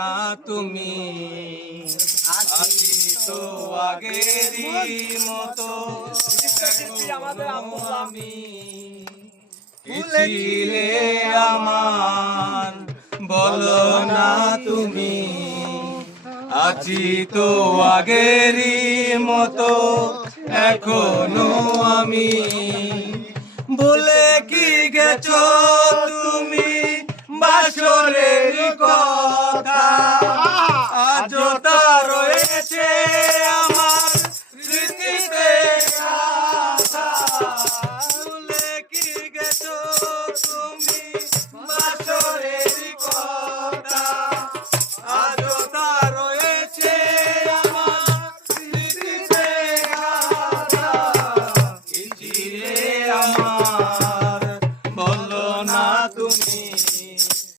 না তুমি আছি তো আগেরই মতো আমি ছিলে আমার বলো না তুমি আছি তো আগেরই মতো এখনো আমি ভুলে কি গেছো তুমি বাসরের